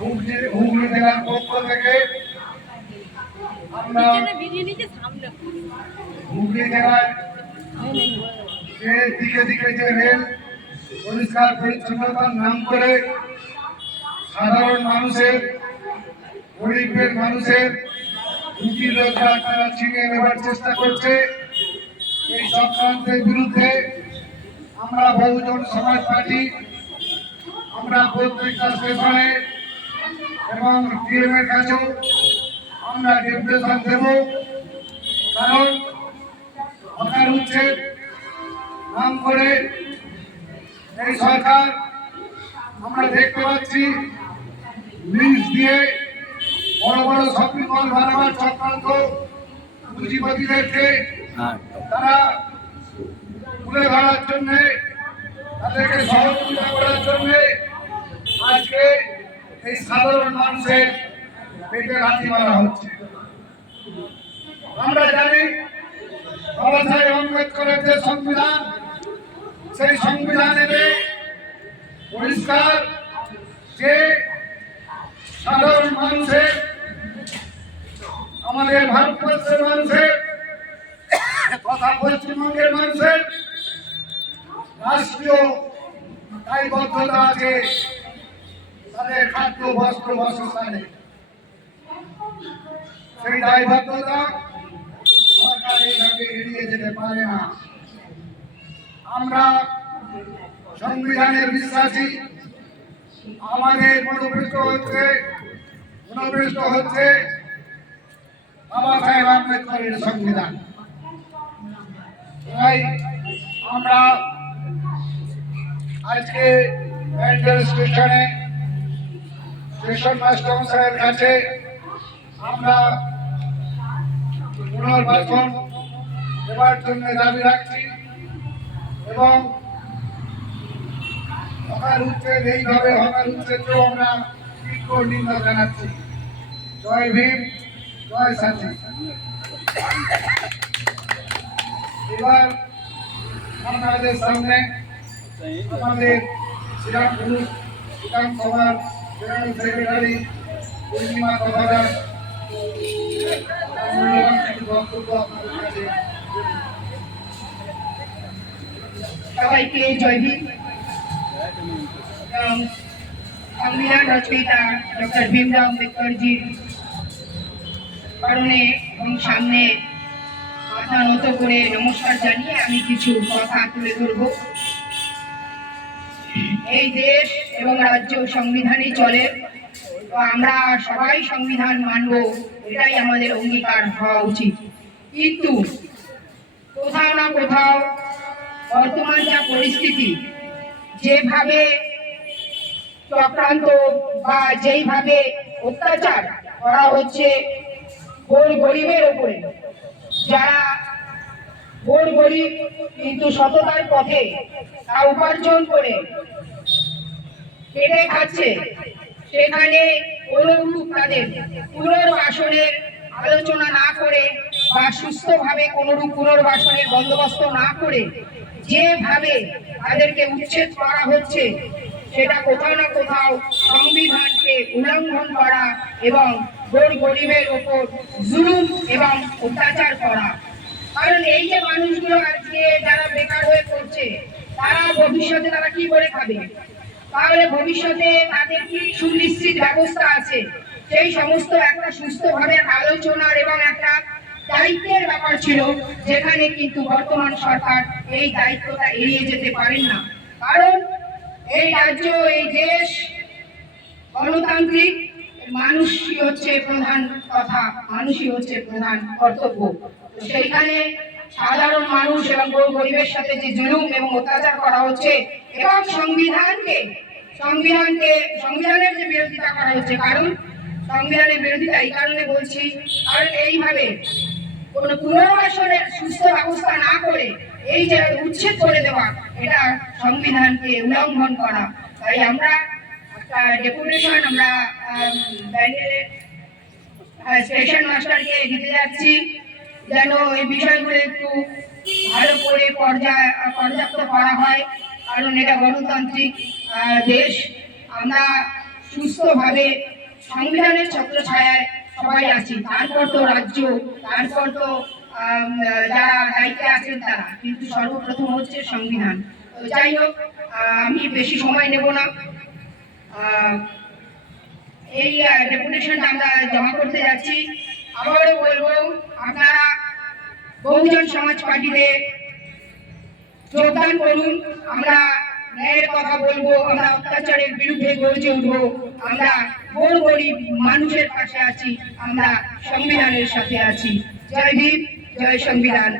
হুগলি জেলার পক্ষ থেকে আমরা হুগলি জেলায় যে দিকে দিকে যে রেল পরিষ্কার পরিচ্ছন্নতার নাম করে সাধারণ মানুষের, গরিবের মানুষের রুটি রোজগার তারা ছিনিয়ে নেবার চেষ্টা করছে, এই চক্রান্তের বিরুদ্ধে আমরা বহুজন সমাজ পার্টি আমরা প্রত্যেকটা স্টেশনে এবং ডিএম এর কাছেও আমরা ডেপুটেশন দেব। কারণ হকার উচ্ছেদ নাম করে এই সরকার আমরা দেখতে পাচ্ছি লিজ দিয়ে বড় বড় শপিং মল বানাবার চক্রান্ত পুঁজিপতিদেরকে তারা তুলে ধরার জন্য, তাদেরকে সহযোগিতা করার জন্য আজকে এই সাধারণ মানুষের পেটে লাথি মারা হচ্ছে। আমরা জানি বাবা সাহেব আম্বেদকরের যে সংবিধান, সেই সংবিধানে পরিষ্কার যে সাধারণ মানুষের, আমাদের ভারতবর্ষের মানুষের তথা পশ্চিমবঙ্গের মানুষের রাষ্ট্রীয় দায়বদ্ধতা আছে তাদের খাদ্য বস্ত্র বাসস্থানে। সেই দায়বদ্ধতা সরকার এইভাবে এড়িয়ে যেতে পারে না। আমরা সংবিধানের বিশ্বাসী, আমাদের মনোবৃত্ত হচ্ছে বাবা সাহেব আম্বেদকরের সংবিধান। তাই আমরা আজকে স্টেশনে স্টেশন মাস্টার মশাইয়ের কাছে আমরা পুনর্বাসন দেওয়ার জন্য দাবি রাখছি এবং হকার উচ্ছেদ এইভাবে হকার উচ্ছেদকেও আমরা তীব্র নিন্দা জানাচ্ছি। জয় ভীম, জয় সাথী। এবার আপনাদের সামনে আমাদের শ্রীরামপুর বিধানসভার জেনারেল সেক্রেটারি পূর্ণিমা কভাদার মূল্যবান কিছু বক্তব্য আপনাদের কাছে। সবাইকে জয় ভীম। সংবিধান রচয়িতা ডক্টর ভীমরাও আম্বেদকরজির স্মরণে এবং সামনে মাথা নত করে নমস্কার জানিয়ে আমি কিছু কথা তুলে ধরব। এই দেশ এবং রাজ্য সংবিধানে চলে, তো আমরা সবাই সংবিধান মানব, এটাই আমাদের অঙ্গীকার হওয়া উচিত। কিন্তু কোথাও না কোথাও বর্তমান যা পরিস্থিতি, যেভাবে চক্রান্ত বা যেইভাবে অত্যাচার করা হচ্ছে গরিবের উপরে, যারা গরিব কিন্তু সততার পথে তা উপার্জন করে পেটে খাচ্ছে, সেখানে কোনরূপ তাদের পুনর্বাসনের আলোচনা না করে বা সুস্থভাবে কোনরূপ পুনর্বাসনের বন্দোবস্ত না করে যেভাবে তাদেরকে উচ্ছেদ করা হচ্ছে, সেটা কোথাও না কোথাও সংবিধানকে উল্লঙ্ঘন করা এবং গরিবের ওপর জুলুম এবং অত্যাচার করা। কারণ এই যে মানুষগুলো আজকে যারা বেকার হয়ে পড়ছে, তারা ভবিষ্যতে তারা কি করে খাবে? তাহলে ভবিষ্যতে তাদের কি সুনিশ্চিত ব্যবস্থা আছে? সেই সমস্ত একটা সুস্থভাবে আলোচনার এবং একটা দায়িত্বের ব্যাপার ছিল, যেখানে কিন্তু বর্তমান সরকার এই দায়িত্বটা এড়িয়ে যেতে পারেন না। কারণ এই রাজ্য, এই দেশ গণতান্ত্রিক, মানুষই হচ্ছে প্রধান কথা, মানুষই হচ্ছে প্রধান কর্তব্য। সেইখানে সাধারণ মানুষ এবং গরিবের সাথে যে জুলুম এবং অত্যাচার করা হচ্ছে এবং সংবিধানের যে বিরোধিতা করা হচ্ছে, কারণ সংবিধানের বিরোধিতা এই কারণে বলছি, কারণ এইভাবে কোন পুনর্বাসনের সুস্থ ব্যবস্থা না করে এই যে উচ্ছেদ করে দেওয়া, এটা সংবিধানকে উল্লঙ্ঘন করা। তাই আমরা একটা ডেপুটেশন আমরা স্টেশন মাস্টারকে দিতে যাচ্ছি, যেন এই বিষয়গুলো একটু ভালো করে পর্যাপ্ত করা হয়। কারণ এটা গণতান্ত্রিক দেশ, আমরা সুস্থভাবে সংবিধানের ছত্রছায়ায় সবাই আছি। তারপর তো রাজ্য, তারপর তো যারা দায়িত্বে আছেন তারা, কিন্তু সর্বপ্রথম হচ্ছে সংবিধান। তো যাই হোক, আমি বেশি সময় নেব না। এই ডেপুটেশনটা আমরা জমা করতে যাচ্ছি। আবারও বলবো, আপনারা বহুজন সমাজ পার্টিতে যোগদান করুন। আমরা ন্যায়ের কথা বলবো, আমরা অত্যাচারের বিরুদ্ধে গর্জে উঠবো। আমরা গরিব মানুষের পাশে আছি, আমরা সংবিধানের সাথে আছি। জয় ভীম, জয় সংবিধান।